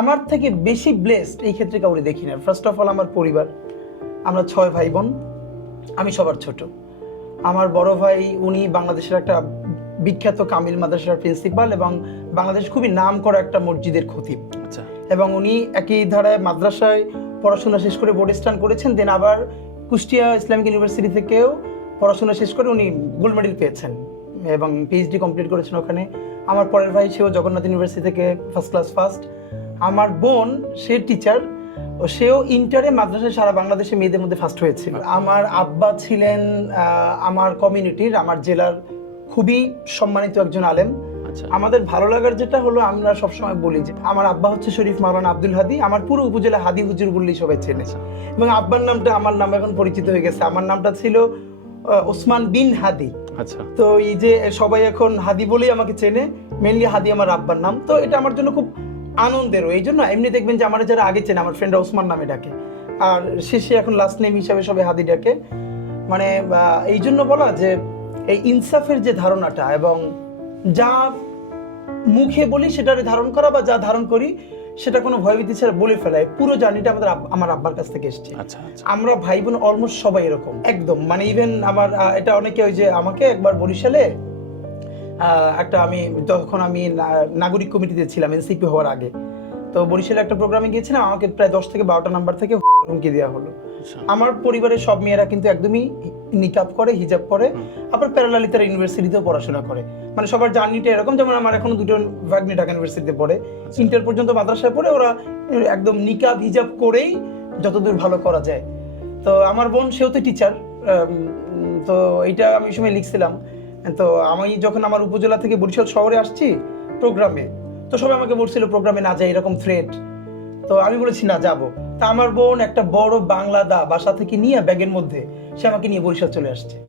আমার থেকে বেশি ব্লেসড এই ক্ষেত্রে কাউরে দেখি না। ফার্স্ট অফ অল আমার পরিবার, আমরা 6 ভাই বোন, আমি সবার ছোট। আমার বড় ভাই উনি বাংলাদেশের একটা বিখ্যাত কামিল মাদ্রাসার প্রিন্সিপাল এবং বাংলাদেশ খুবই নাম করা একটা মসজিদের খতিব। আচ্ছা। এবং উনি একই ধারায় মাদ্রাসায় পড়াশোনা শেষ করে বোর্ড স্টান করেছেন, দেন আবার কুষ্টিয়া ইসলামিক ইউনিভার্সিটি থেকেও পড়াশোনা শেষ করে উনি গোল্ড মেডেল পেয়েছেন এবং পিএইচডি কমপ্লিট করেছেন ওখানে। আমার পরের ভাই সেও জগন্নাথ ইউনিভার্সিটি থেকে ফার্স্ট ক্লাস ফার্স্ট। আমার বোন সে টিচার, সেও ইন্টারে মাদ্রাসায় সারা বাংলাদেশে মেয়েদের মধ্যে ফার্স্ট হয়েছিল। আমার আব্বা ছিলেন আমার কমিউনিটির, আমার জেলার খুবই সম্মানিত একজন আলেম। আমাদের ভালো লাগার যেটা হলো, আমরা সবসময় বলি যে আমার আব্বা হচ্ছে শরীফ মাওলানা আব্দুল হাদি, আমার পুরো উপজেলা হাদি হুজুর বললেই সবাই চেনে। এবং আব্বার নামটা আমার নাম এখন পরিচিত হয়ে গেছে, আমার নামটা ছিল ওসমান বিন হাদি। আচ্ছা। তো এই যে সবাই এখন হাদি বলেই আমাকে চেনে, মেনলি হাদি আমার আব্বার নাম। তো এটা আমার জন্য খুব আনন্দেরও। এই জন্য এমনি দেখবেন যে আমার যারা আগে চেনে, আমার ফ্রেন্ডরা ওসমান নামে ডাকে, আর শেষে এখন লাস্ট নেম হিসাবে সবাই হাদি ডাকে। মানে এই জন্য বলা যে এই ইনসাফের যে ধারণাটা এবং যা মুখে বলি সেটারে ধারণ করা, বা যা ধারণ করি সেটা কোনো ভয়ভীতি ছাড়া বলে ফেলায়, পুরো জার্নিটা আমাদের আমার আব্বার কাছ থেকে এসেছে। আচ্ছা। আমরা ভাই বোন অলমোস্ট সবাই এরকম একদম। মানে ইভেন আমার এটা অনেকে ওই যে আমাকে একবার বরিশালে একটা, আমি তখন আমি নাগরিক কমিটিতে ছিলাম এনসিপি হওয়ার আগে, তো বরিশালে একটা প্রোগ্রামে গিয়েছিলাম, আমাকে প্রায় 10 থেকে 12টা নাম্বার থেকে হুমকি দেওয়া হলো। আমার পরিবারের সব মেয়েরা কিন্তু একদমই নিকাব করে, হিজাব করে, আবার প্যারালালি তারা ইউনিভার্সিটিতেও পড়াশোনা করে। মানে সবার জার্নিটা এরকম, যেমন আমার এখনো দুটো ভাগ্নি ঢাকা ইউনিভার্সিটিতে পড়ে, ইন্টার পর্যন্ত মাদ্রাসায় পড়ে, ওরা একদম নিকাব হিজাব করেই যতদূর ভালো করা যায়। তো আমার বোন সেও তো টিচার, তো এইটা আমি সময় লিখছিলাম। তো আমি যখন আমার উপজেলা থেকে বরিশাল শহরে আসছি প্রোগ্রামে, তো সবাই আমাকে বলছিল প্রোগ্রামে না যায়, এরকম থ্রেট। তো আমি বলেছি না যাবো। তা আমার বোন একটা বড় বাংলা দা বাসা থেকে নিয়ে ব্যাগের মধ্যে সে আমাকে নিয়ে বরিশাল চলে আসছে।